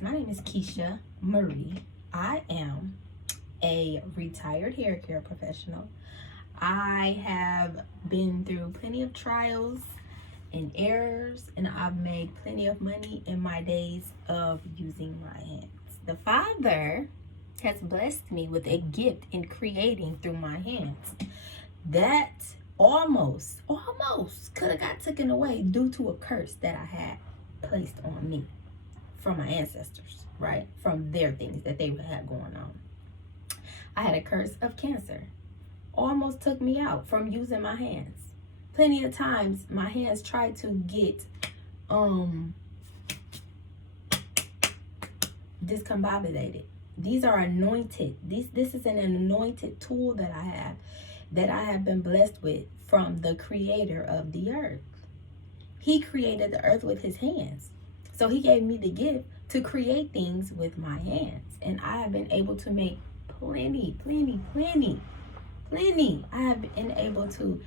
My name is Keisha Marie. I am a retired hair care professional. I have been through plenty of trials and errors, and I've made plenty of money in my days of using my hands. The Father has blessed me with a gift in creating through my hands. That almost could have got taken away due to a curse that I had placed on me from my ancestors, right? From their things that they had going on. I had a curse of cancer. Almost took me out from using my hands. Plenty of times my hands tried to get discombobulated. These are anointed. This is an anointed tool that I have been blessed with from the creator of the earth. He created the earth with his hands. So he gave me the gift to create things with my hands. And I have been able to make plenty. I have been able to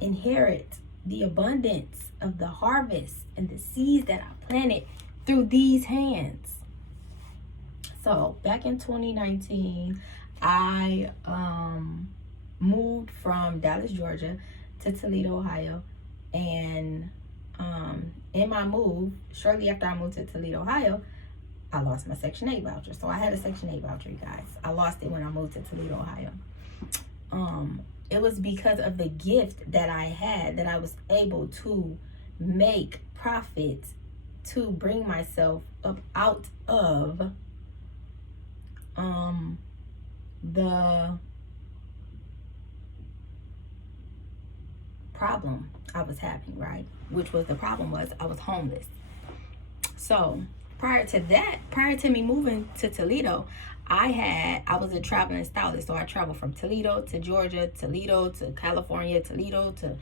inherit the abundance of the harvest and the seeds that I planted through these hands. So back in 2019, I moved from Dallas, Georgia to Toledo, Ohio. And in my move, shortly after I moved to Toledo, Ohio, I lost my Section 8 voucher. So I had a Section 8 voucher, you guys. I lost it when I moved to Toledo, Ohio. It was because of the gift that I had that I was able to make profit to bring myself up out of the problem I was having, right? Which was the problem was I was homeless. So prior to me moving to Toledo, I was a traveling stylist. So I traveled from Toledo to Georgia, Toledo to California, Toledo to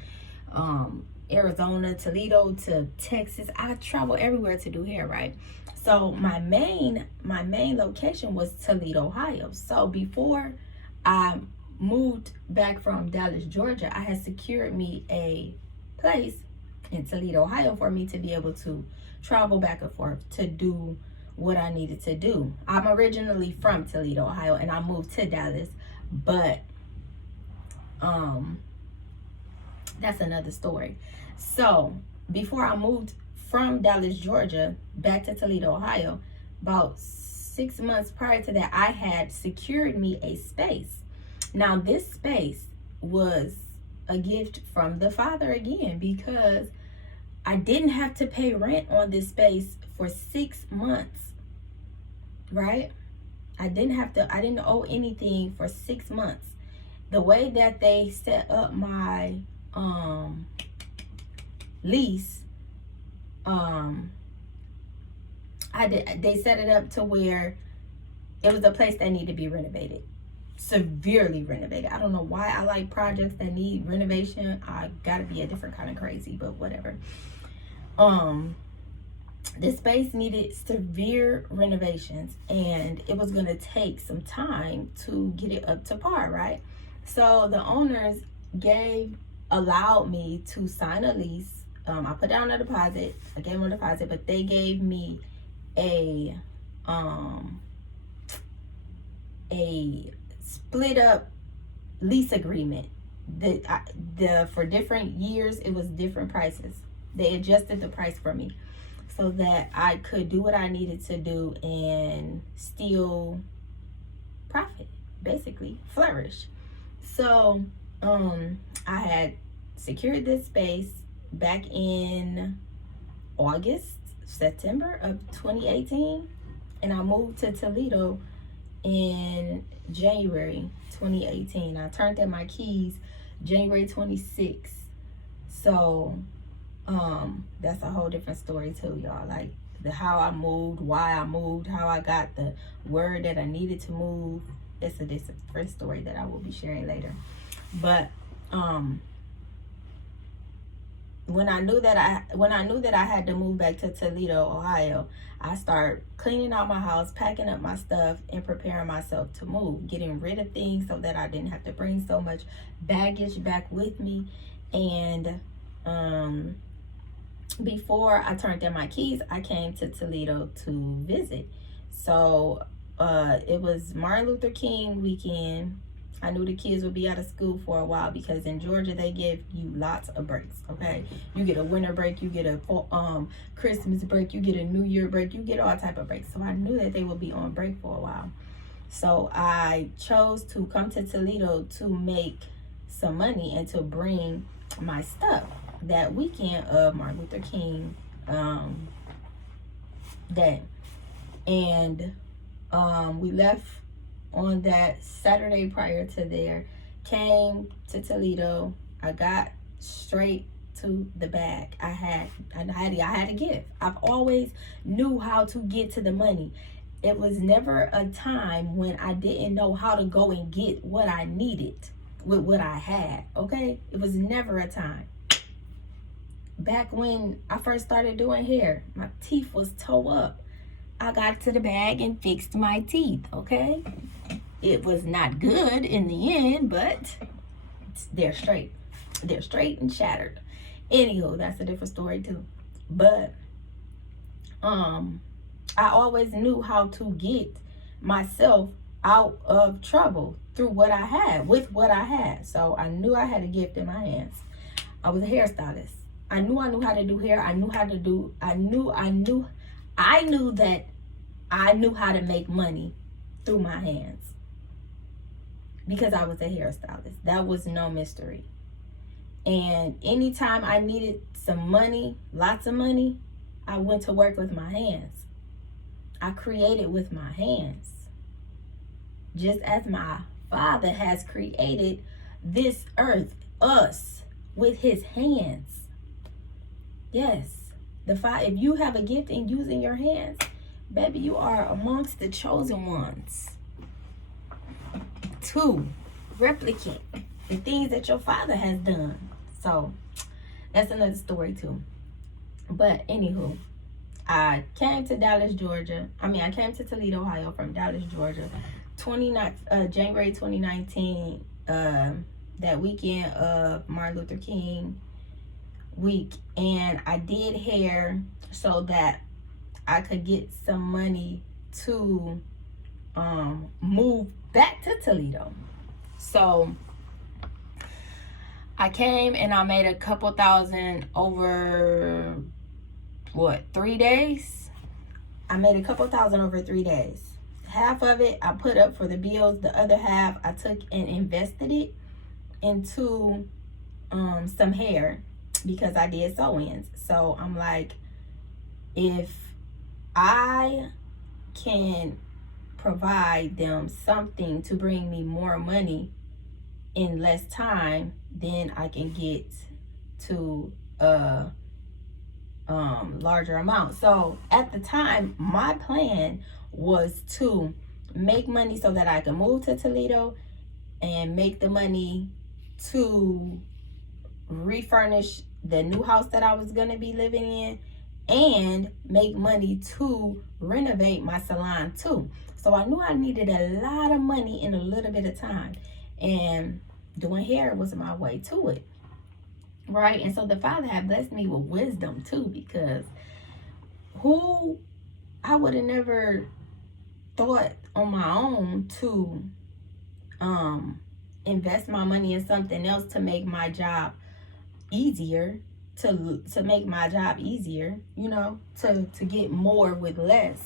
Arizona, Toledo to Texas. I traveled everywhere to do hair, right? So my main location was Toledo, Ohio. So before I moved back from Dallas, Georgia, I had secured me a place in Toledo, Ohio for me to be able to travel back and forth to do what I needed to do. I'm originally from Toledo, Ohio, and I moved to Dallas, but that's another story. So before I moved from Dallas, Georgia back to Toledo, Ohio, about 6 months prior to that, I had secured me a space. Now this space was a gift from the Father again, because I didn't have to pay rent on this space for 6 months, right? I didn't owe anything for 6 months. The way that they set up my lease, they set it up to where it was a place that needed to be renovated. Severely renovated. I don't know why I like projects that need renovation. I gotta be a different kind of crazy, but whatever. The space needed severe renovations, and it was gonna take some time to get it up to par, right? So the owners allowed me to sign a lease. I put down a deposit. I gave them a deposit, but they gave me a split up lease agreement. For different years, it was different prices. They adjusted the price for me so that I could do what I needed to do and still profit, basically flourish. So I had secured this space back in September of 2018, and I moved to Toledo in January 2018. I turned in my keys January 26th. So that's a whole different story too, y'all. Like how I moved, why I moved, how I got the word that I needed to move. It's a different story that I will be sharing later. But when I knew that I had to move back to Toledo, Ohio, I started cleaning out my house, packing up my stuff, and preparing myself to move, getting rid of things so that I didn't have to bring so much baggage back with me. And before I turned in my keys, I came to Toledo to visit. So it was Martin Luther King weekend. I knew the kids would be out of school for a while because in Georgia they give you lots of breaks. Okay, you get a winter break, you get a Christmas break, you get a New Year break, you get all type of breaks. So I knew that they would be on break for a while. So I chose to come to Toledo to make some money and to bring my stuff that weekend of Martin Luther King Day. And we left on that Saturday prior to there, came to Toledo. I got straight to the bag. I had a gift. I've always knew how to get to the money. It was never a time when I didn't know how to go and get what I needed with what I had. Okay, it was never a time. Back when I first started doing hair, my teeth was toe up. I got to the bag and fixed my teeth. Okay, it was not good in the end, but they're straight. They're straight and shattered. Anywho, that's a different story too. But I always knew how to get myself out of trouble through what I had, with what I had. So I knew I had a gift in my hands. I was a hairstylist. I knew how to do hair. I knew that I knew how to make money through my hands because I was a hairstylist. That was no mystery. And anytime I needed some money, lots of money, I went to work with my hands. I created with my hands. Just as my Father has created this earth, us, with his hands. Yes, if you have a gift in using your hands, baby, you are amongst the chosen ones to replicate the things that your Father has done. So that's another story too. But anywho, I came to I came to Toledo, Ohio from Dallas, Georgia, January 2019, that weekend of Martin Luther King week. And I did hair so that I could get some money to move back to Toledo. So I came and I made a couple thousand over 3 days? I made a couple thousand over 3 days. Half of it I put up for the bills. The other half I took and invested it into some hair because I did sew-ins. So I'm like, if I can provide them something to bring me more money in less time, then I can get to a larger amount. So at the time, my plan was to make money so that I could move to Toledo and make the money to refurnish the new house that I was going to be living in and make money to renovate my salon too. So I knew I needed a lot of money in a little bit of time, and doing hair was my way to it. Right? And so the Father had blessed me with wisdom too, because I would have never thought on my own to invest my money in something else to make my job easier, to make my job easier, to get more with less.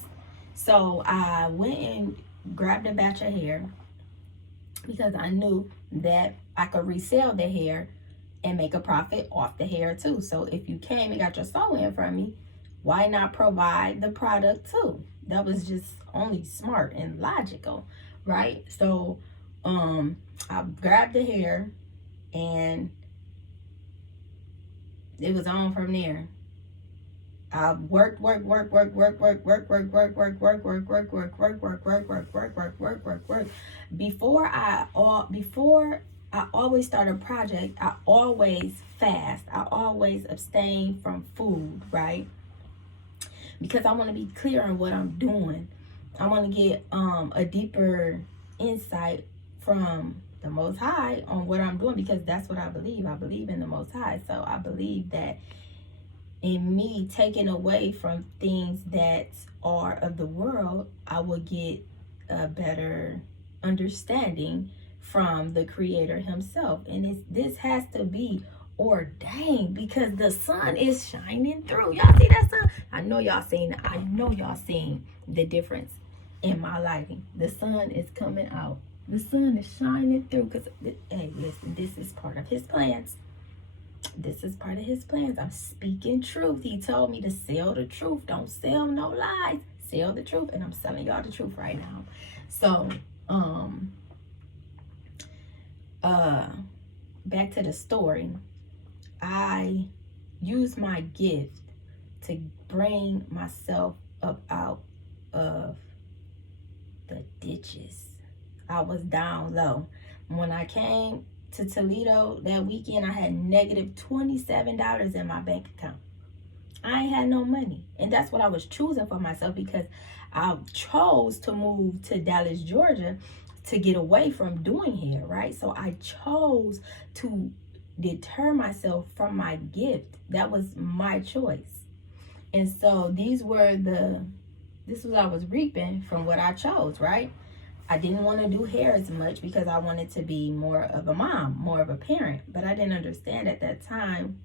So I went and grabbed a batch of hair because I knew that I could resell the hair and make a profit off the hair too. So if you came and got your sew-in from me, why not provide the product too? That was just only smart and logical, right? So I grabbed the hair and it was on from there. I worked before I always start a project. I always fast. I always abstain from food, right? Because I want to be clear on what I'm doing. I want to get a deeper insight from the Most High on what I'm doing, because that's what I believe. I believe in the Most High. So I believe that in me taking away from things that are of the world, I will get a better understanding from the Creator Himself. And this has to be ordained, because the sun is shining through. Y'all see that sun? I know y'all seen the difference in my lighting. The sun is coming out. The sun is shining through, because, hey, listen, this is part of His plans. This is part of His plans. I'm speaking truth. He told me to sell the truth. Don't sell no lies. Sell the truth. And I'm selling y'all the truth right now. So, back to the story. I used my gift to bring myself up out of the ditches. I was down low. When I came to Toledo that weekend, I had negative $27 in my bank account. I ain't had no money. And that's what I was choosing for myself, because I chose to move to Dallas, Georgia to get away from doing hair, right? So I chose to deter myself from my gift. That was my choice. And so this was what I was reaping from what I chose, right? I didn't want to do hair as much because I wanted to be more of a mom, more of a parent. But I didn't understand at that time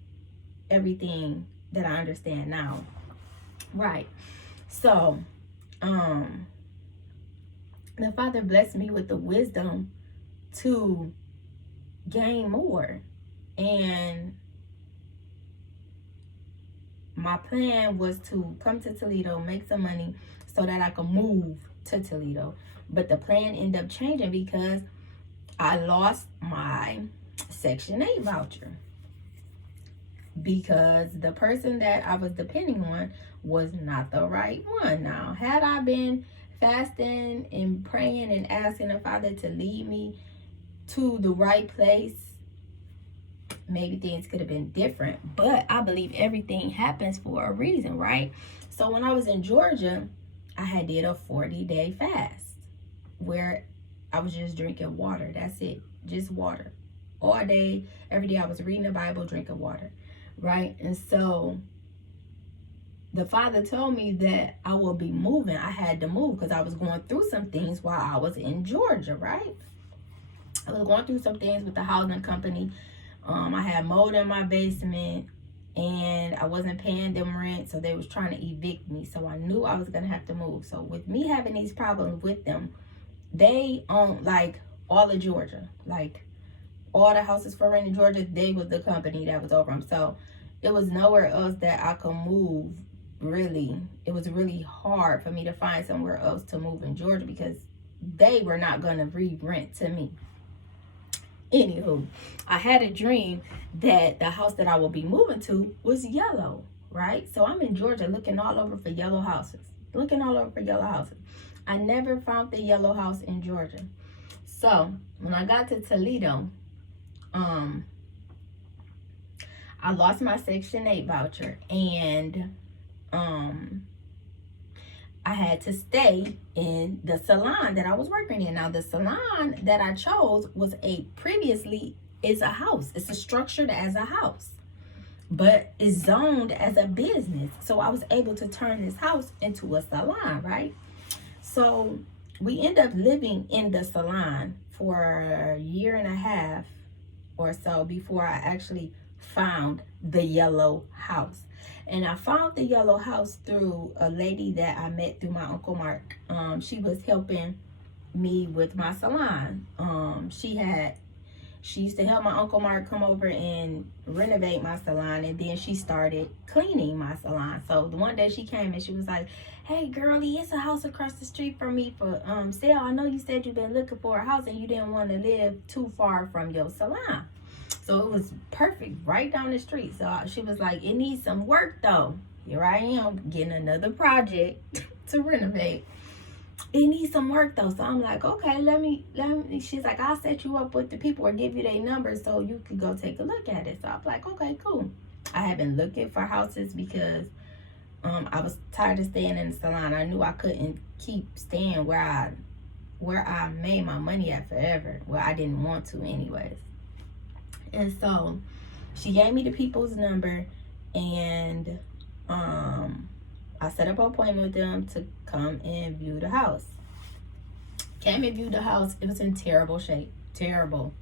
everything that I understand now. Right. So, the Father blessed me with the wisdom to gain more. And my plan was to come to Toledo, make some money so that I could move to Toledo. But the plan ended up changing because I lost my Section 8 voucher, because the person that I was depending on was not the right one. Now, had I been fasting and praying and asking the Father to lead me to the right place, maybe things could have been different. But I believe everything happens for a reason, right? So when I was in Georgia, I had did a 40-day fast where I was just drinking water. That's it. Just water. All day, every day I was reading the Bible, drinking water, right? And so the Father told me that I will be moving. I had to move because I was going through some things while I was in Georgia, right? I was going through some things with the housing company. I had mold in my basement and I wasn't paying them rent, so they was trying to evict me. So I knew I was going to have to move. So with me having these problems with them, they own like all of Georgia, like all the houses for rent in Georgia. They was the company that was over them. So it was nowhere else that I could move. Really, it was really hard for me to find somewhere else to move in Georgia because they were not going to re-rent to me. Anywho, I had a dream that the house that I would be moving to was yellow, right? So I'm in Georgia looking all over for yellow houses. I never found the yellow house in Georgia. So when I got to Toledo, I lost my Section 8 voucher, and I had to stay in the salon that I was working in. Now, the salon that I chose was is a house. It's structured as a house, but it's zoned as a business. So I was able to turn this house into a salon, right? So we end up living in the salon for a year and a half or so before I actually found the yellow house. And I found the yellow house through a lady that I met through my Uncle Mark. She was helping me with my salon. She used to help my Uncle Mark come over and renovate my salon, and then she started cleaning my salon. So the one day she came and she was like, "Hey girlie, it's a house across the street from me for sale. I know you said you've been looking for a house and you didn't want to live too far from your salon." So it was perfect, right down the street. So she was like, "It needs some work though." Here I am getting another project to renovate. It needs some work though. So I'm like, okay, let me. She's like, "I'll set you up with the people or give you their numbers so you could go take a look at it." So I'm like, okay, cool. I have been looking for houses because I was tired of staying in the salon. I knew I couldn't keep staying where I made my money at forever. Well, I didn't want to anyways. And so she gave me the people's number, and I set up an appointment with them to come and view the house. Came and viewed the house. It was in terrible shape. Terrible.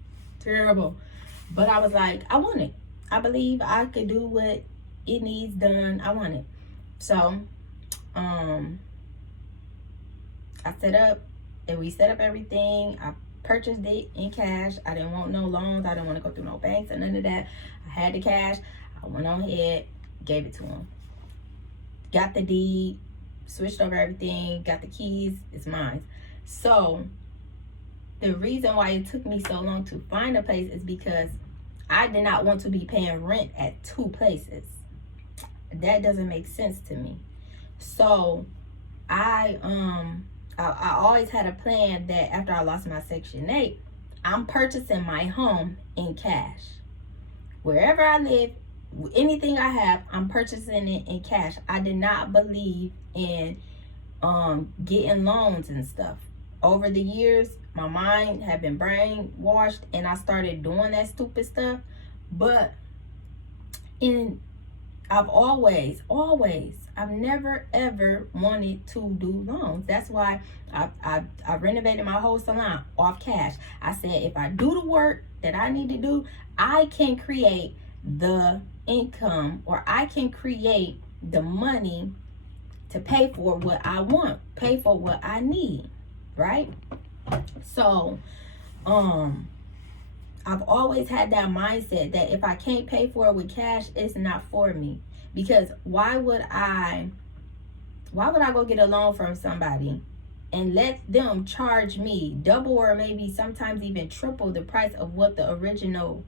But I was like, I want it. I believe I could do what it needs done. I want it. So, I set up, and we set up everything. I purchased it in cash. I didn't want no loans. I didn't want to go through no banks or none of that. I had the cash. I went on ahead, gave it to him. Got the deed, switched over everything, got the keys. It's mine. So, the reason why it took me so long to find a place is because I did not want to be paying rent at 2 places. That doesn't make sense to me. So, I always had a plan that after I lost my Section 8, I'm purchasing my home in cash. Wherever I live, anything I have, I'm purchasing it in cash. I did not believe in getting loans and stuff. Over the years, my mind had been brainwashed and I started doing that stupid stuff. But I've always, I've never ever wanted to do loans. That's why I renovated my whole salon off cash. I said, if I do the work that I need to do, I can create the income, or I can create the money to pay for what I want, pay for what I need, right? So, I've always had that mindset that if I can't pay for it with cash, it's not for me. Because why would I go get a loan from somebody and let them charge me double or maybe sometimes even triple the price of what the original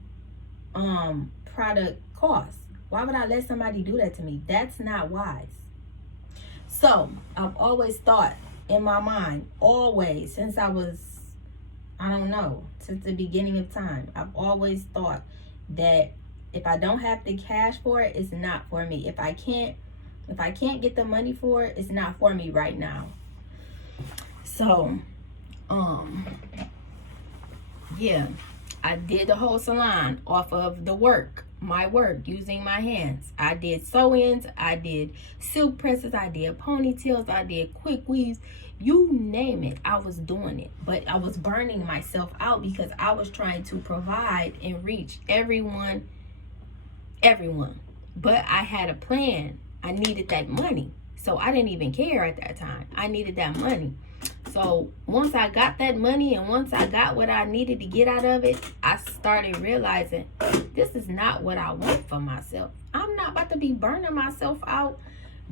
product costs? Why would I let somebody do that to me? That's not wise. So I've always thought in my mind, always, since I was, since the beginning of time, I've always thought that if I don't have the cash for it, it's not for me. If I can't get the money for it, it's not for me right now. So, yeah, I did the whole salon off of my work, using my hands. I did sew-ins, I did silk presses, I did ponytails, I did quick weaves. You name it, I was doing it. But I was burning myself out because I was trying to provide and reach everyone. But I had a plan. I needed that money. So I didn't even care at that time. I needed that money. So once I got that money and once I got what I needed to get out of it, I started realizing this is not what I want for myself. I'm not about to be burning myself out,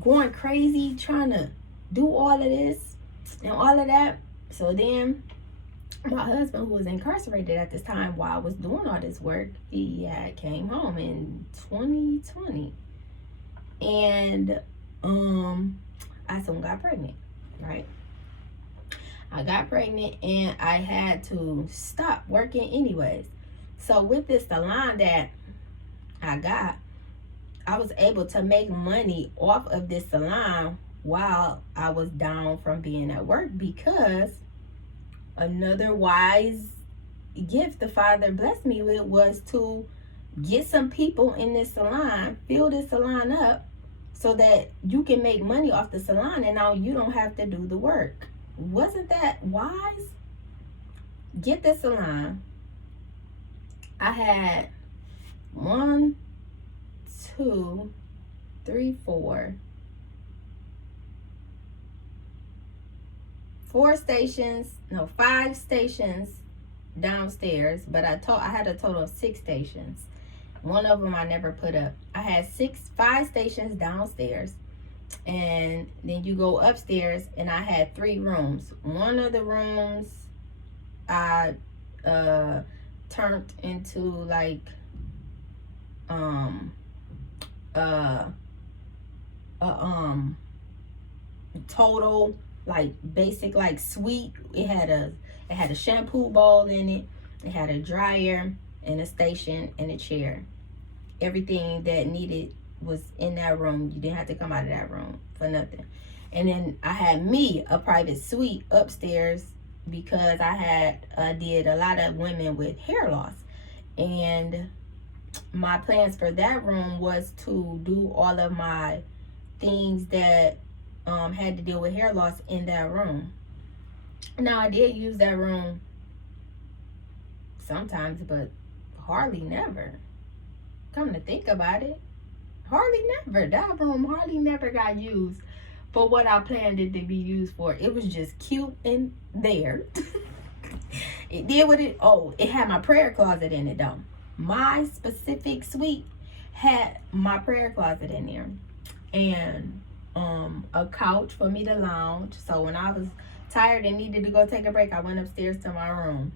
going crazy, trying to do all of this and all of that. So then my husband, who was incarcerated at this time while I was doing all this work, he had came home in 2020. And I soon got pregnant, right? I got pregnant and I had to stop working anyways. So with this salon that I got, I was able to make money off of this salon while I was down from being at work, because another wise gift the Father blessed me with was to get some people in this salon, fill this salon up so that you can make money off the salon and now you don't have to do the work. Wasn't that wise? Get the salon. I had 5 stations downstairs, but I had a total of 6 stations. One of them I never put up. I had 5 stations downstairs, and then you go upstairs, and I had 3 rooms. One of the rooms I turned into like total like basic like suite. It had a shampoo bowl in it. It had a dryer and a station and a chair. Everything that needed was in that room. You didn't have to come out of that room for nothing. And then I had me a private suite upstairs because I did a lot of women with hair loss. And my plans for that room was to do all of my things that had to deal with hair loss in that room. Now, I did use that room sometimes, but hardly never. Come to think about it, hardly never. That room hardly never got used for what I planned it to be used for. It was just cute in there. It did what it, oh, it had my prayer closet in it though. My specific suite had my prayer closet in there. And a couch for me to lounge. So when I was tired and needed to go take a break, I went upstairs to my room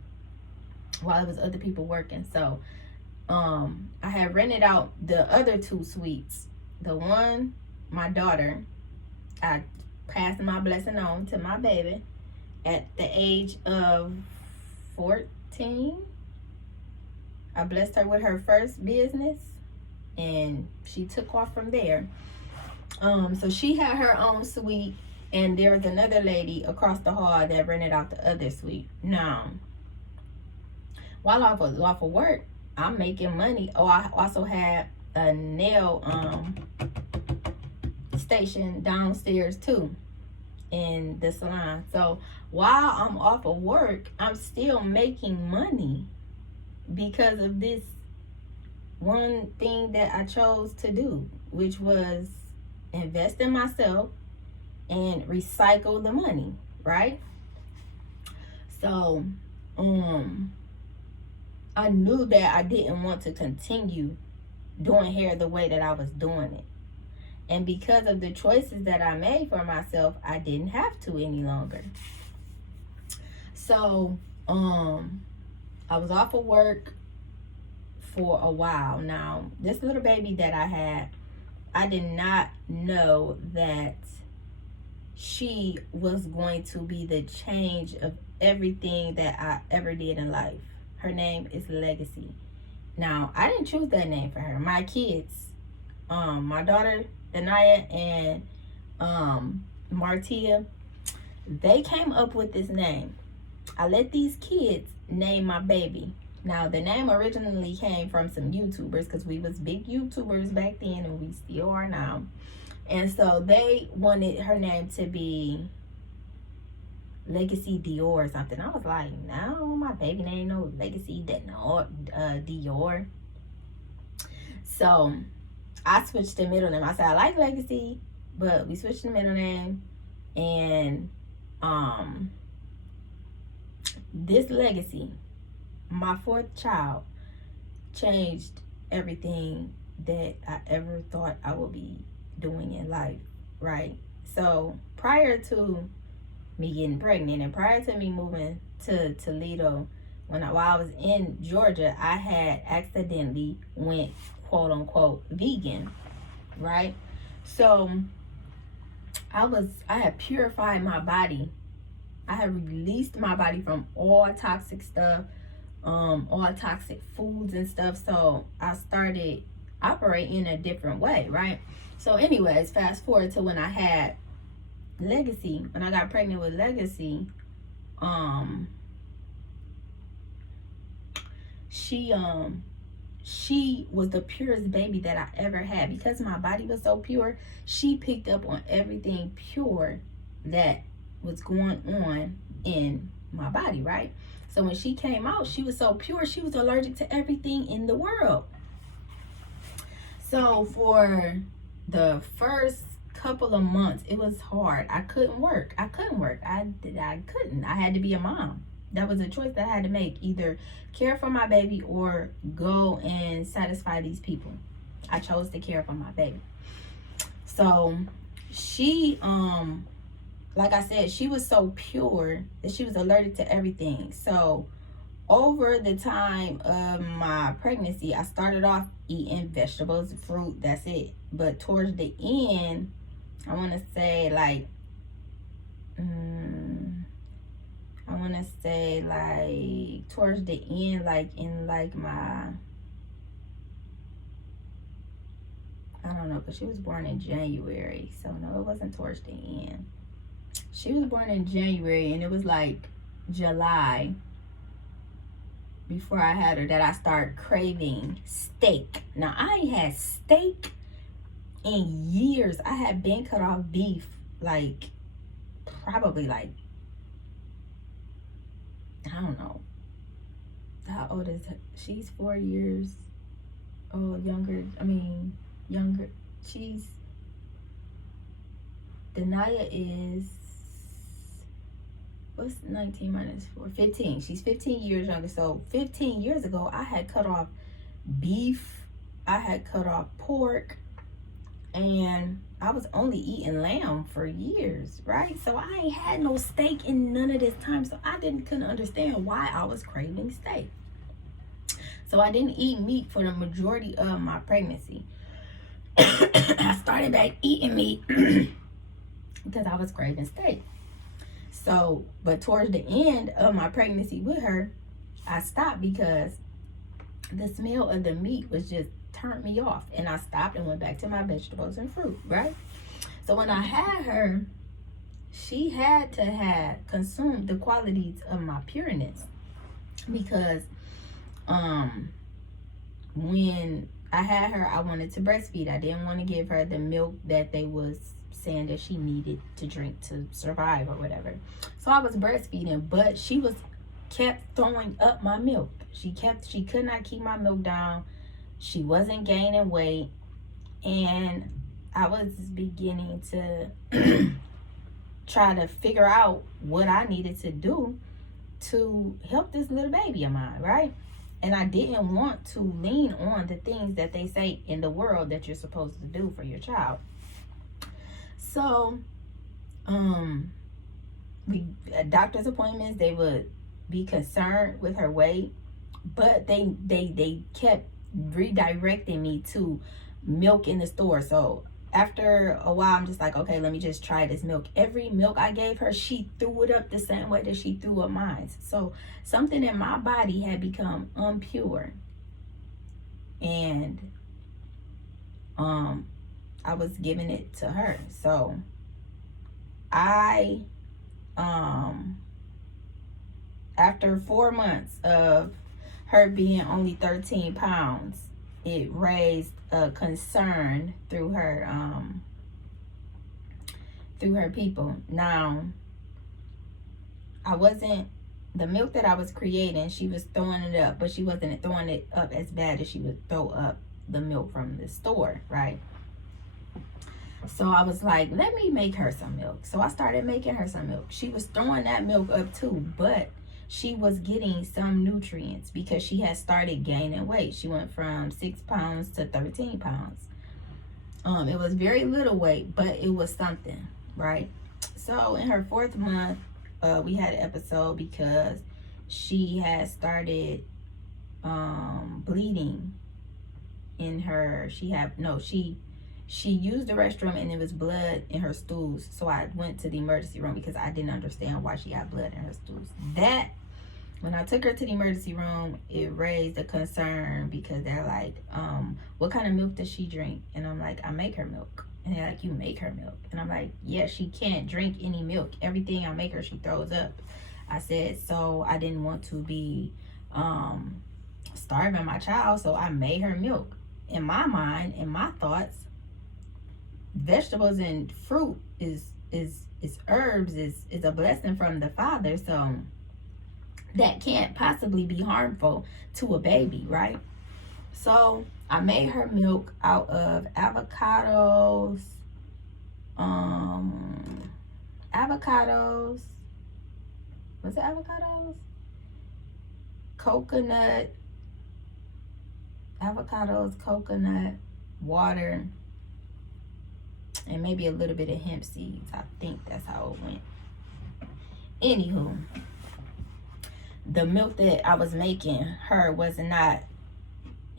while it was other people working. So I had rented out the other 2 suites. The one, my daughter, I passed my blessing on to my baby at the age of 14. I blessed her with her first business, and she took off from there. So she had her own suite, and there was another lady across the hall that rented out the other suite. Now, while I was off of work, I'm making money. Oh, I also had a nail station downstairs too in the salon. So while I'm off of work, I'm still making money because of this one thing that I chose to do, which was invest in myself and recycle the money, right? So I knew that I didn't want to continue doing hair the way that I was doing it. And because of the choices that I made for myself, I didn't have to any longer. So I was off of work for a while. Now, this little baby that I had, I did not know that she was going to be the change of everything that I ever did in life. Her name is Legacy. Now, I didn't choose that name for her. My kids, my daughter, Danaya, and Martia, they came up with this name. I let these kids name my baby. Now, the name originally came from some YouTubers, because we was big YouTubers back then, and we still are now. And so they wanted her name to be Legacy Dior or something. I was like, no, my baby name no Legacy Dior. So I switched the middle name. I said I like Legacy, but we switched the middle name. And this Legacy, my 4th child, changed everything that I ever thought I would be doing in life, right? So prior to me getting pregnant and prior to me moving to Toledo, while I was in Georgia, I had accidentally went quote unquote vegan, right? So I had purified my body. I had released my body from all toxic stuff, all toxic foods and stuff. So I started operating a different way, right? So anyways, fast forward to when I had Legacy, when I got pregnant with Legacy, she was the purest baby that I ever had. Because my body was so pure, she picked up on everything pure that was going on in my body, right? So when she came out, she was so pure, she was allergic to everything in the world. So for the first couple of months, it was hard. I couldn't work. I couldn't. I had to be a mom. That was a choice that I had to make. Either care for my baby or go and satisfy these people. I chose to care for my baby. So she, like I said, she was so pure that she was allergic to everything. So over the time of my pregnancy, I started off eating vegetables, fruit, that's it. But towards the end, I want to say like, towards the end, like in like my, I don't know, because she was born in January. So no, it wasn't towards the end. She was born in January, and it was like July before I had her that I started craving steak. Now, I ain't had steak in years. I had been cut off beef, like, probably, like, I don't know. How old is her? She's 4 years old, younger. Denaya is, what's 19 minus 4? 15. She's 15 years younger. So 15 years ago, I had cut off beef. I had cut off pork. And I was only eating lamb for years, right? So I ain't had no steak in none of this time. So I couldn't understand why I was craving steak. So I didn't eat meat for the majority of my pregnancy. I started back eating meat because I was craving steak. So, but towards the end of my pregnancy with her, I stopped because the smell of the meat was just turned me off. And I stopped and went back to my vegetables and fruit, right? So when I had her, she had to have consumed the qualities of my pureness. Because when I had her, I wanted to breastfeed. I didn't want to give her the milk that they was saying that she needed to drink to survive or whatever. So I was breastfeeding, but she kept throwing up my milk. She could not keep my milk down. She wasn't gaining weight, and I was beginning to try to figure out what I needed to do to help this little baby of mine, right? And I didn't want to lean on the things that they say in the world that you're supposed to do for your child. So, at doctor's appointments, they would be concerned with her weight, but they kept redirecting me to milk in the store. So after a while, I'm just like, okay, let me just try this milk. Every milk I gave her, she threw it up the same way that she threw up mine. So something in my body had become impure, and I was giving it to her. So I after 4 months of her being only 13 pounds, it raised a concern through her people. Now, the milk that I was creating, she was throwing it up, but she wasn't throwing it up as bad as she would throw up the milk from the store, right? So I was like, let me make her some milk. So I started making her some milk. She was throwing that milk up too, but she was getting some nutrients because she had started gaining weight. She went from 6 pounds to 13 pounds. It was very little weight, but it was something, right? So in her 4th month, we had an episode because she had started bleeding in her. She used the restroom and it was blood in her stools. So I went to the emergency room because I didn't understand why she had blood in her stools. When I took her to the emergency room, it raised a concern because they're like, what kind of milk does she drink? And I'm like, I make her milk. And they're like, you make her milk? And I'm like, yeah, she can't drink any milk. Everything I make her, she throws up. I said, so I didn't want to be starving my child, so I made her milk. In my mind, in my thoughts, vegetables and fruit is herbs, is a blessing from the Father. So that can't possibly be harmful to a baby, right? So I made her milk out of avocados, was it avocados? Coconut, water, and maybe a little bit of hemp seeds. I think that's how it went. Anywho, the milk that I was making her was not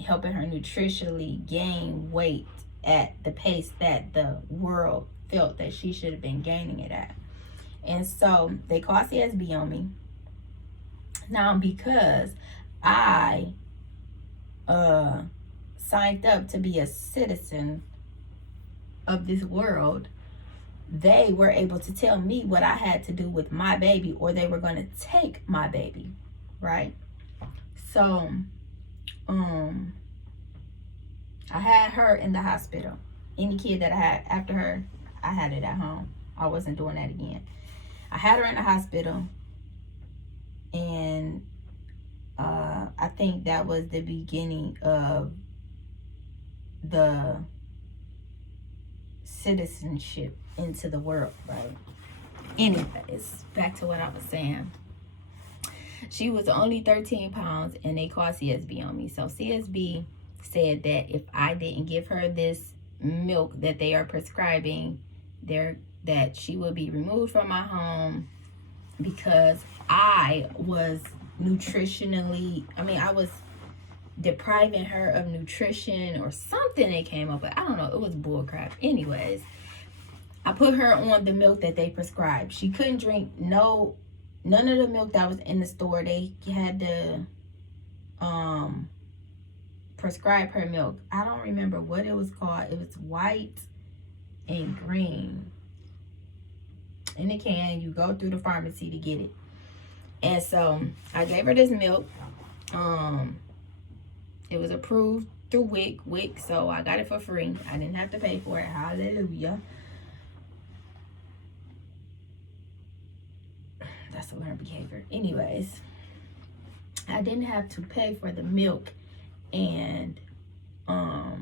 helping her nutritionally gain weight at the pace that the world felt that she should have been gaining it at. And so they called CSB on me. Now, because I signed up to be a citizen of this world, they were able to tell me what I had to do with my baby, or they were going to take my baby, right? So I had her in the hospital. Any kid that I had after her, I had it at home. I wasn't doing that again. I had her in the hospital, and I think that was the beginning of the citizenship into the world, right? Anyways, back to what I was saying. She was only 13 pounds, and they called CSB on me. So CSB said that if I didn't give her this milk that they are prescribing, that she would be removed from my home because I was I was depriving her of nutrition or something they came up with. I don't know. It was bullcrap. Anyways, I put her on the milk that they prescribed. She couldn't drink none of the milk that was in the store. They had to prescribe her milk. I don't remember what it was called. It was white and green in the can. You go through the pharmacy to get it. And so I gave her this milk. It was approved through WIC, so I got it for free. I didn't have to pay for it. Hallelujah. That's a learned behavior. Anyways, I didn't have to pay for the milk, and I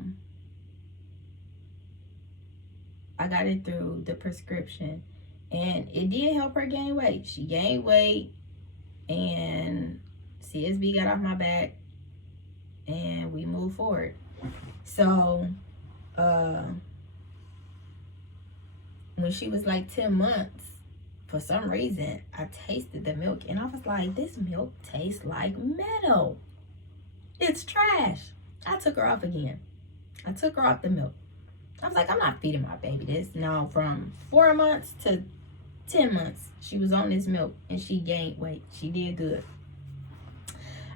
got it through the prescription, and it did help her gain weight. She gained weight, and CSB got off my back, and we moved forward. So when she was like 10 months, for some reason, I tasted the milk, and I was like, this milk tastes like metal. It's trash. I took her off again. I took her off the milk. I was like, I'm not feeding my baby this. Now, from 4 months to 10 months, she was on this milk, and she gained weight. She did good.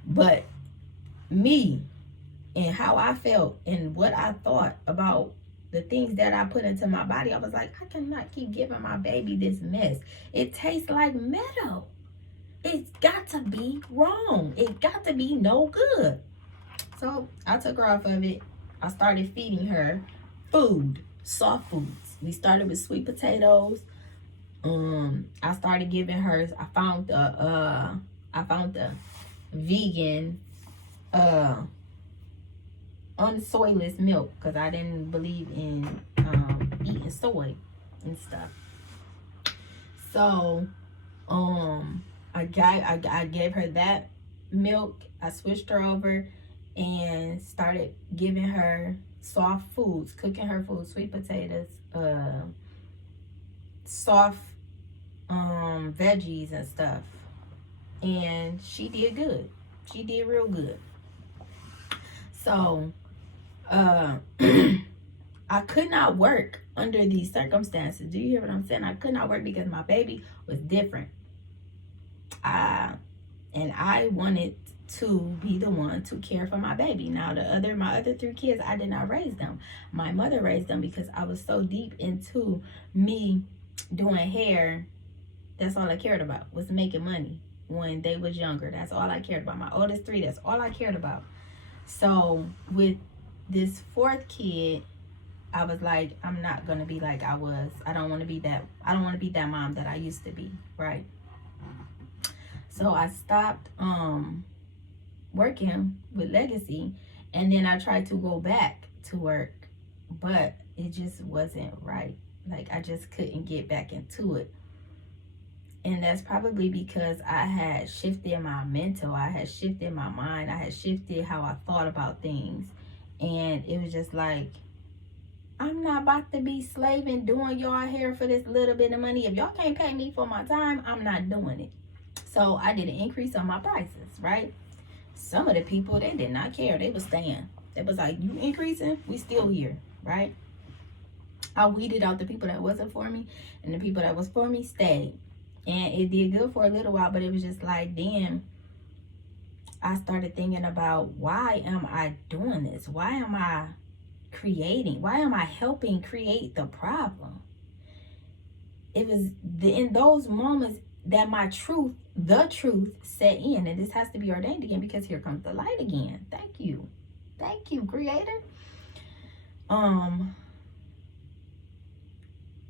But me and how I felt and what I thought about the things that I put into my body, I was like, I cannot keep giving my baby this mess. It tastes like metal. It's got to be wrong. It got to be no good. So I took her off of it. I started feeding her food, soft foods. We started with sweet potatoes. I started giving her, I found the vegan unsoyless milk, because I didn't believe in eating soy and stuff. So I gave her that milk. I switched her over and started giving her soft foods, cooking her food, sweet potatoes, soft veggies and stuff. And she did good. She did real good. So I could not work under these circumstances. Do you hear what I'm saying? I could not work because my baby was different. And I wanted to be the one to care for my baby. Now my other 3 kids, I did not raise them. My mother raised them because I was so deep into me doing hair. That's all I cared about, was making money when they was younger. That's all I cared about. My oldest 3, that's all I cared about. So with this 4th kid, I was like, I'm not gonna be like I was. I don't want to be that mom that I used to be, right? So I stopped working with Legacy, and then I tried to go back to work, but it just wasn't right. Like, I just couldn't get back into it. And that's probably because I had shifted my mental, I had shifted my mind, I had shifted how I thought about things. And it was just like, I'm not about to be slaving doing y'all hair for this little bit of money. If y'all can't pay me for my time, I'm not doing it. So I did an increase on my prices, right? Some of the people, they did not care. They was staying. They was like, you increasing? We still here, right? I weeded out the people that wasn't for me, and the people that was for me stayed. And it did good for a little while, but it was just like, then I started thinking about, why am I doing this? Why am I creating? Why am I helping create the problem? It was in those moments that the truth set in. And this has to be ordained again, because here comes the light again. Thank you, Creator.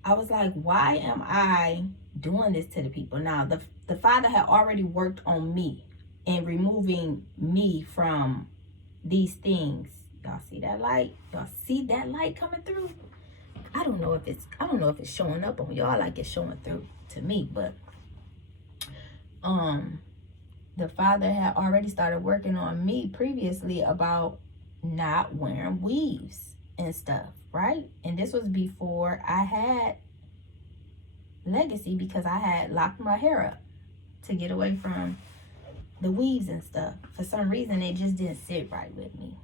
I was like, why am I doing this to the people? Now, the Father had already worked on me and removing me from these things. Y'all see that light? Y'all see that light coming through? I don't know if it's showing up on y'all like it's showing through to me, but the Father had already started working on me previously about not wearing weaves and stuff, right? And this was before I had legacy, because I had locked my hair up to get away from the weaves and stuff. For some reason, it just didn't sit right with me.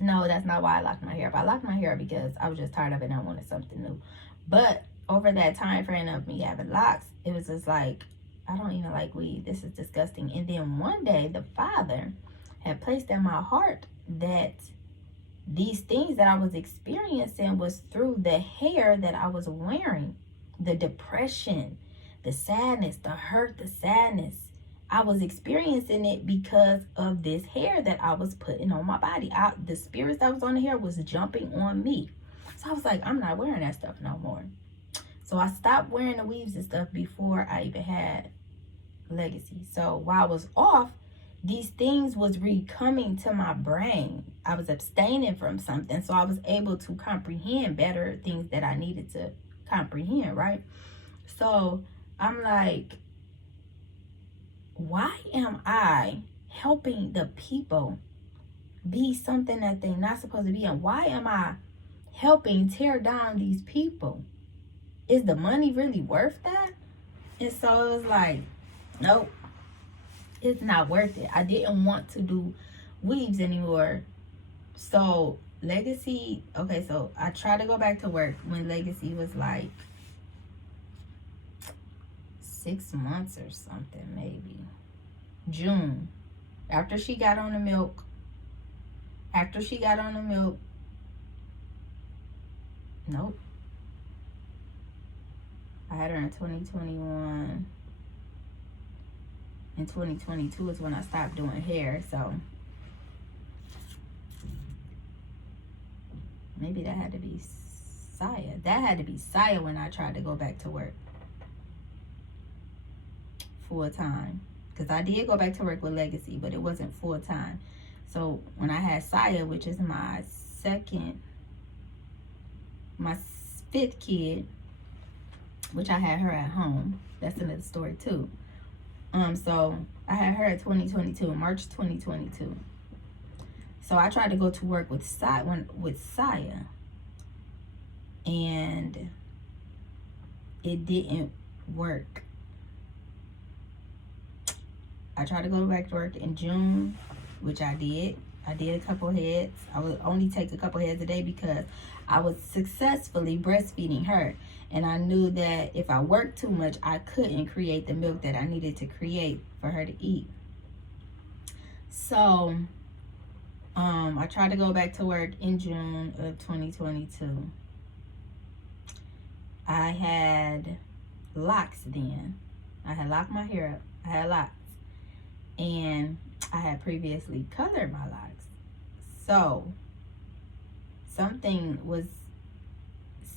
No, that's not why I locked my hair up. I locked my hair up because I was just tired of it and I wanted something new. But over that time frame of me having locks, it was just like, I don't even like weave. This is disgusting. And then one day, the Father had placed in my heart that these things that I was experiencing was through the hair that I was wearing. The depression, the sadness, the hurt, the sadness. I was experiencing it because of this hair that I was putting on my body. The spirits that was on the hair was jumping on me. So I was like, I'm not wearing that stuff no more. So I stopped wearing the weaves and stuff before I even had legacy. So while I was off, these things was coming to my brain. I was abstaining from something, so I was able to comprehend better things that I needed to comprehend, right? So I'm like, why am I helping the people be something that they're not supposed to be? And why am I helping tear down these people? Is the money really worth that? And so it was like, nope, it's not worth it. I didn't want to do weaves anymore. So legacy, okay, so I tried to go back to work when legacy was like 6 months or something, maybe June, after she got on the milk. Nope, I had her in 2021. In 2022 is when I stopped doing hair. So maybe that had to be Saya. That had to be Saya when I tried to go back to work full time. Because I did go back to work with legacy, but it wasn't full time. So when I had Saya, which is my fifth kid, which I had her at home. That's another story too. So I had her in 2022, March 2022. So I tried to go to work with Saya, and it didn't work. I tried to go back to work in June, which I did. I did a couple heads. I would only take a couple heads a day because I was successfully breastfeeding her. And I knew that if I worked too much, I couldn't create the milk that I needed to create for her to eat. So I tried to go back to work in June of 2022. I had locks then. I had locked my hair up. I had locks. And I had previously colored my locks. So something was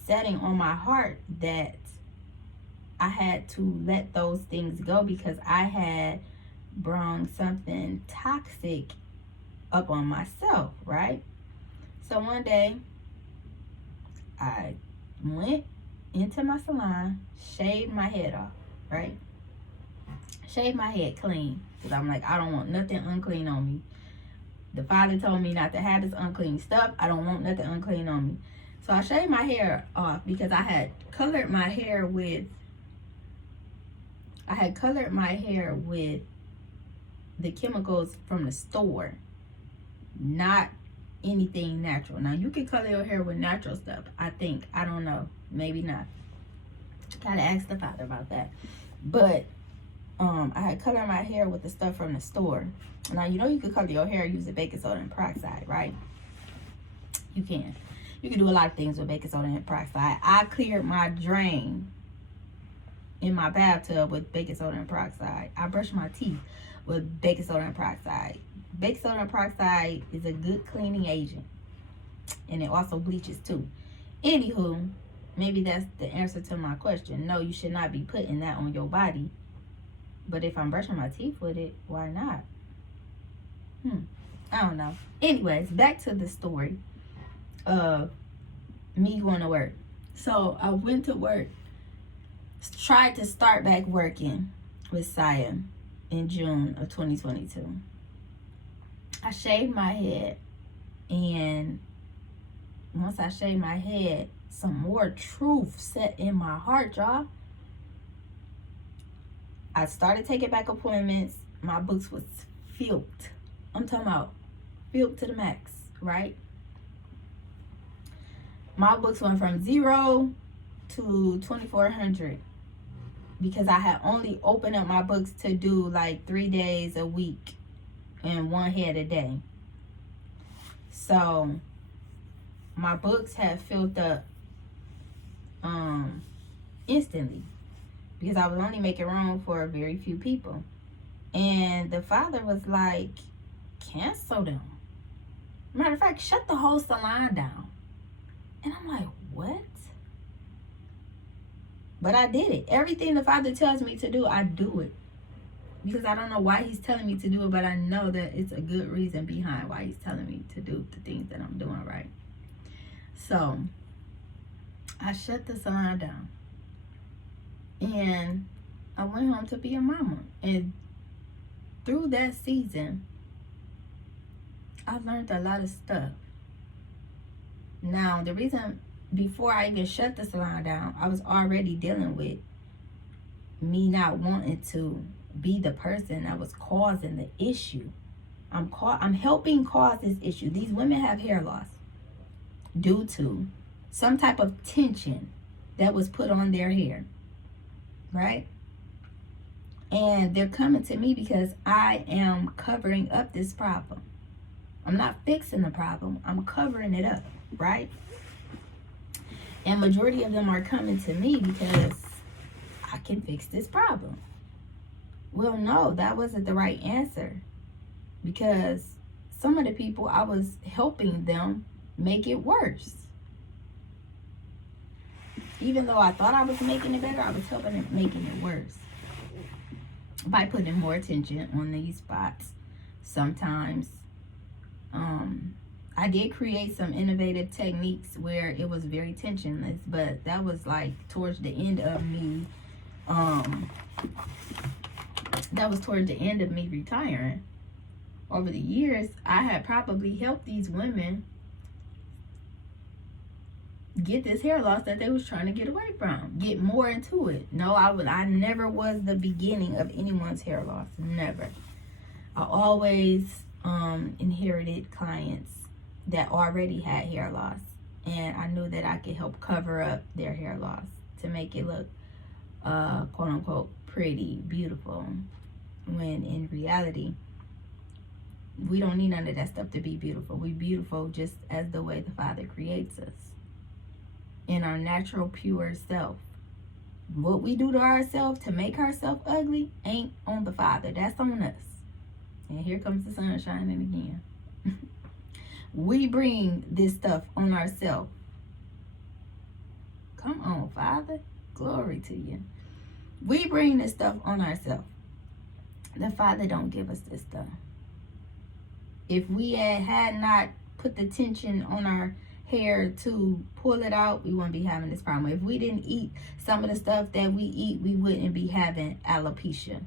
setting on my heart that I had to let those things go, because I had brought something toxic up on myself, right? So one day I went into my salon, shaved my head off, right? Shaved my head clean, because I'm like, I don't want nothing unclean on me. The Father told me not to have this unclean stuff. I don't want nothing unclean on me. So I shaved my hair off because I had colored my hair with the chemicals from the store, not anything natural. Now you can color your hair with natural stuff, I think. I don't know, maybe not. Gotta ask the Father about that. But I had colored my hair with the stuff from the store. Now you know you can color your hair using baking soda and peroxide, right? You can do a lot of things with baking soda and peroxide. I cleared my drain in my bathtub with baking soda and peroxide. I brushed my teeth with baking soda and peroxide. Baking soda and peroxide is a good cleaning agent, and it also bleaches too. Anywho, maybe that's the answer to my question. No, you should not be putting that on your body. But if I'm brushing my teeth with it, why not? I don't know. Anyways, back to the story of me going to work. So I went to work, tried to start back working with Saya in June of 2022. I shaved my head, and once I shaved my head, some more truth set in my heart, y'all. I started taking back appointments. My books was filled. I'm talking about filled to the max, right? My books went from 0 to 2,400 because I had only opened up my books to do like 3 days a week and 1 head a day. So my books had filled up instantly because I was only making room for very few people. And the father was like, cancel them. Matter of fact, shut the whole salon down. And I'm like, what? But I did it. Everything the father tells me to do, I do it. Because I don't know why he's telling me to do it, but I know that it's a good reason behind why he's telling me to do the things that I'm doing, right? So I shut the salon down. And I went home to be a mama. And through that season, I learned a lot of stuff. Now, the reason before I even shut the salon down, I was already dealing with me not wanting to be the person that was causing the issue. I'm helping cause this issue. These women have hair loss due to some type of tension that was put on their hair, right? And they're coming to me because I am covering up this problem. I'm not fixing the problem. I'm covering it up, right? And majority of them are coming to me because I can fix this problem. Well, no, that wasn't the right answer. Because some of the people, I was helping them make it worse. Even though I thought I was making it better, I was helping them making it worse. By putting more attention on these spots. Sometimes I did create some innovative techniques where it was very tensionless, but that was like towards the end of me retiring. Over the years, I had probably helped these women get this hair loss that they was trying to get away from, get more into it. No, I never was the beginning of anyone's hair loss. Never. I always inherited clients that already had hair loss, and I knew that I could help cover up their hair loss to make it look quote unquote pretty, beautiful, when in reality we don't need none of that stuff to be beautiful. We beautiful just as the way the Father creates us, in our natural pure self. What we do to ourselves to make ourselves ugly ain't on the Father. That's on us. And here comes the sun shining again. We bring this stuff on ourselves. Come on, Father. Glory to you. We bring this stuff on ourselves. The Father don't give us this stuff. If we had not put the tension on our hair to pull it out, we wouldn't be having this problem. If we didn't eat some of the stuff that we eat, we wouldn't be having alopecia.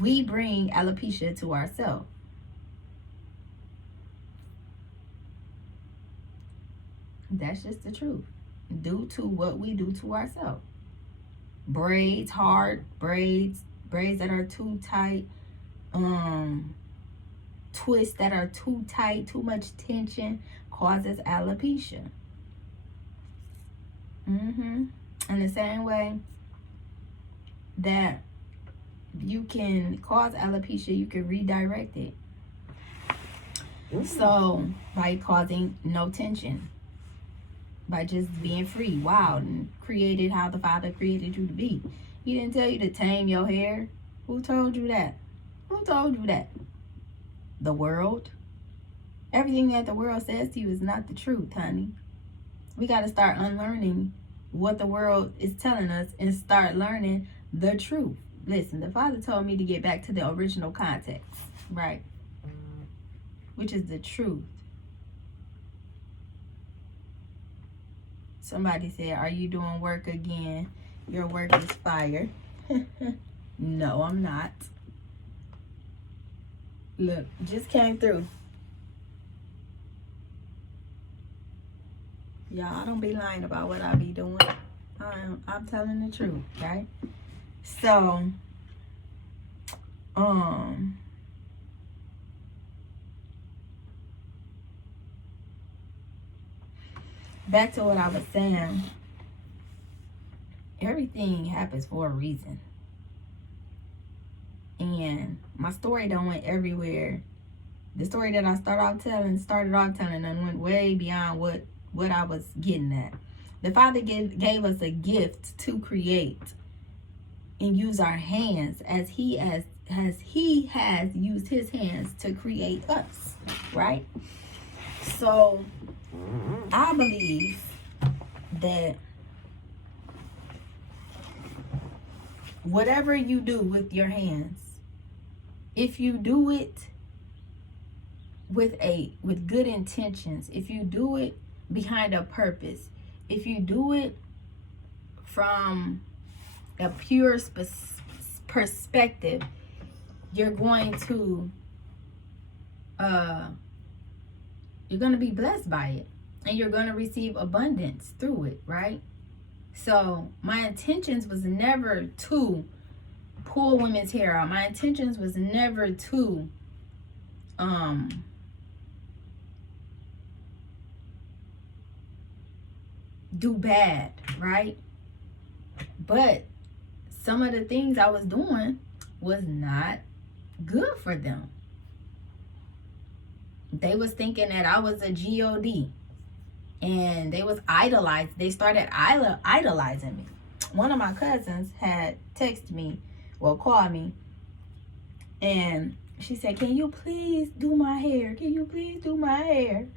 We bring alopecia to ourselves. That's just the truth. Due to what we do to ourselves. Braids, hard braids that are too tight, twists that are too tight, too much tension causes alopecia. In the same way that you can cause alopecia, you can redirect it. So by causing no tension, by just being free, wild, and created how the Father created you to be. He didn't tell you to tame your hair. Who told you that? Who told you that? The world. Everything that the world says to you is not the truth, honey. We got to start unlearning what the world is telling us and start learning the truth. Listen, the Father told me to get back to the original context, right? Which is the truth. Somebody said, are you doing work again? Your work is fire. No, I'm not. Look, just came through. Y'all, I don't be lying about what I be doing. I'm telling the truth, right? So, back to what I was saying. Everything happens for a reason. And my story don't went everywhere. The story that I started off telling and went way beyond what I was getting at. The Father gave us a gift to create and use our hands as he has used his hands to create us, right? So I believe that whatever you do with your hands, if you do it with good intentions, if you do it behind a purpose, if you do it from a pure perspective, you're going to be blessed by it, and you're going to receive abundance through it, right? So my intentions was never to pull women's hair out. My intentions was never to do bad, right? But some of the things I was doing was not good for them. They was thinking that I was a God, and they started idolizing me. One of my cousins had texted me, called me, and she said, can you please do my hair? Can you please do my hair?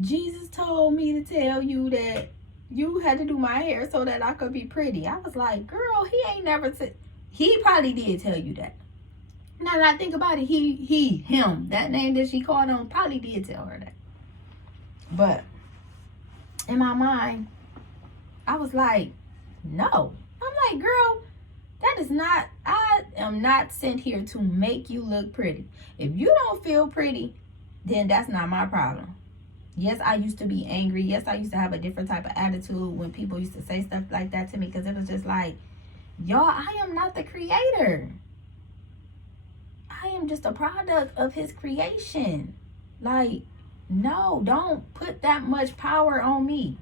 Jesus told me to tell you that you had to do my hair so that I could be pretty. I was like, girl, he ain't never said. He probably did tell you that. Now that I think about it, him, that name that she called on, probably did tell her that. But in my mind, I was like, no. I'm like, girl, I am not sent here to make you look pretty. If you don't feel pretty, then that's not my problem. Yes, I used to be angry. Yes, I used to have a different type of attitude when people used to say stuff like that to me, because it was just like, y'all, I am not the creator. I am just a product of his creation. Like, no, don't put that much power on me.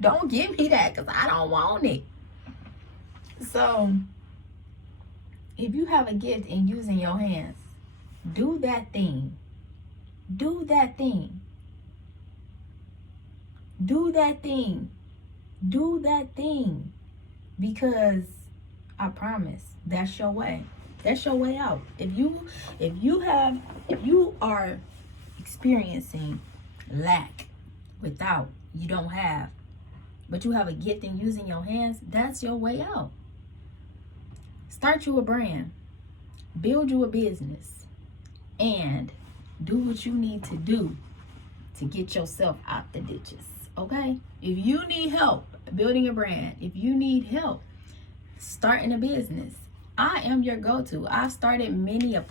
Don't give me that, because I don't want it. So, if you have a gift in using your hands, do that thing. Do that thing. Do that thing. Do that thing. Because I promise, that's your way. That's your way out. If you are experiencing lack, without, you don't have, but you have a gift in using your hands, that's your way out. Start you a brand, build you a business, and do what you need to do to get yourself out the ditches. Okay? If you need help building a brand, if you need help starting a business, I am your go-to. I've started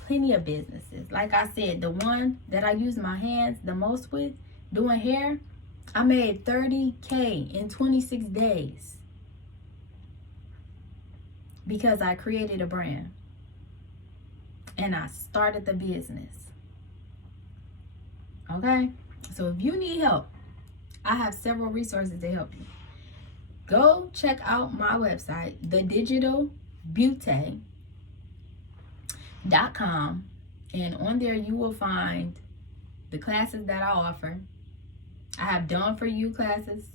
plenty of businesses. Like I said, the one that I use my hands the most with, doing hair, I made $30K in 26 days because I created a brand and I started the business. Okay? So if you need help, I have several resources to help you. Go check out my website, thedigitalbeauty.com, and on there you will find the classes that I offer. I have done for you classes,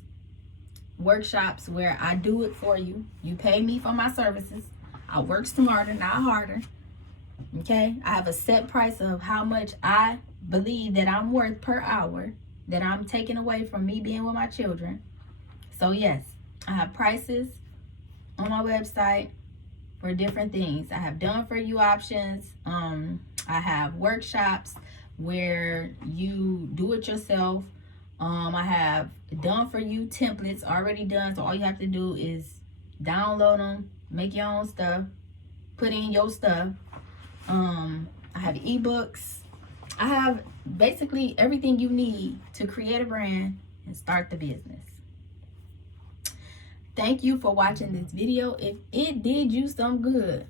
workshops where I do it for you. You pay me for my services. I work smarter, not harder. Okay? I have a set price of how much I believe that I'm worth per hour. that I'm taking away from me being with my children. So yes, I have prices on my website for different things. I have done for you options. I have workshops where you do it yourself. I have done for you templates already done. So all you have to do is download them, make your own stuff, put in your stuff. I have ebooks. I have basically everything you need to create a brand and start the business. Thank you for watching this video. If it did you some good,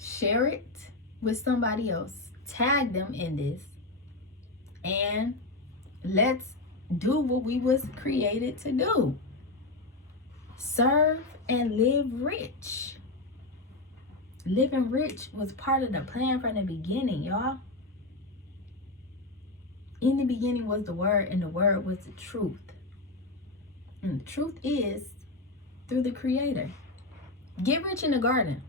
share it with somebody else. Tag them in this. And let's do what we was created to do. Serve and live rich. Living rich was part of the plan from the beginning, y'all. In the beginning was the Word, and the Word was the truth. And the truth is through the Creator. Get rich in the garden.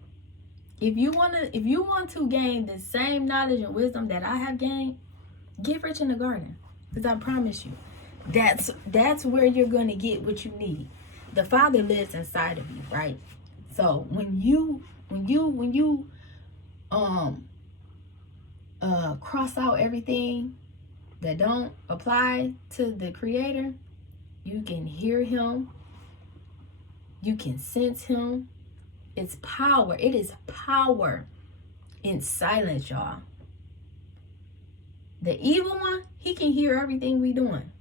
If you want to gain the same knowledge and wisdom that I have gained, get rich in the garden. Because I promise you, that's where you're gonna get what you need. The Father lives inside of you, right? So when you cross out everything that don't apply to the Creator, you can hear Him, you can sense Him. It's power. It is power in silence, y'all. The evil one, he can hear everything we doing.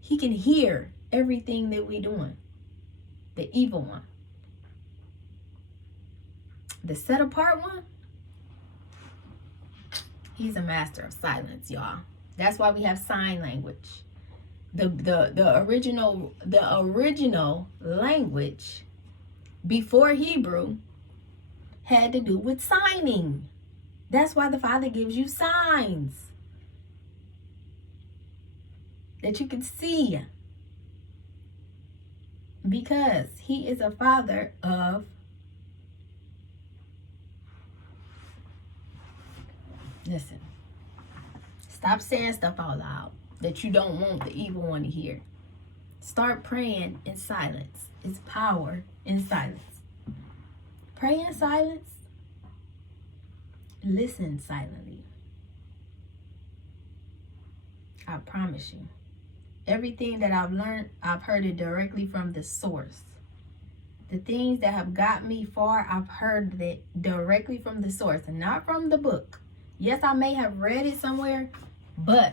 He can hear everything that we doing. The evil one. The set apart one, he's a master of silence, y'all. That's why we have sign language. The original language before Hebrew had to do with signing. That's why the Father gives you signs that you can see, because He is a Father of, listen, stop saying stuff out loud that you don't want the evil one to hear. Start praying in silence. It's power in silence. Pray in silence. Listen silently. I promise you, everything that I've learned, I've heard it directly from the source. The things that have got me far, I've heard it directly from the source and not from the book. Yes, I may have read it somewhere, but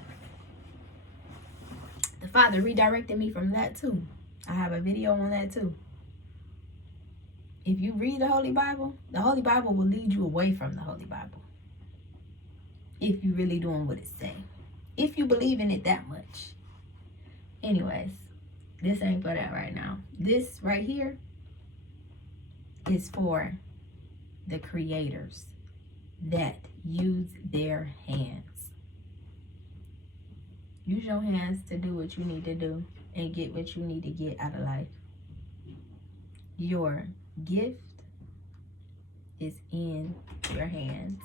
the Father redirected me from that too. I have a video on that too. If you read the Holy Bible will lead you away from the Holy Bible. If you really doing what it say. If you believe in it that much. Anyways, this ain't for that right now. This right here is for the creators that use their hands. Use your hands to do what you need to do and get what you need to get out of life. Your gift is in your hands.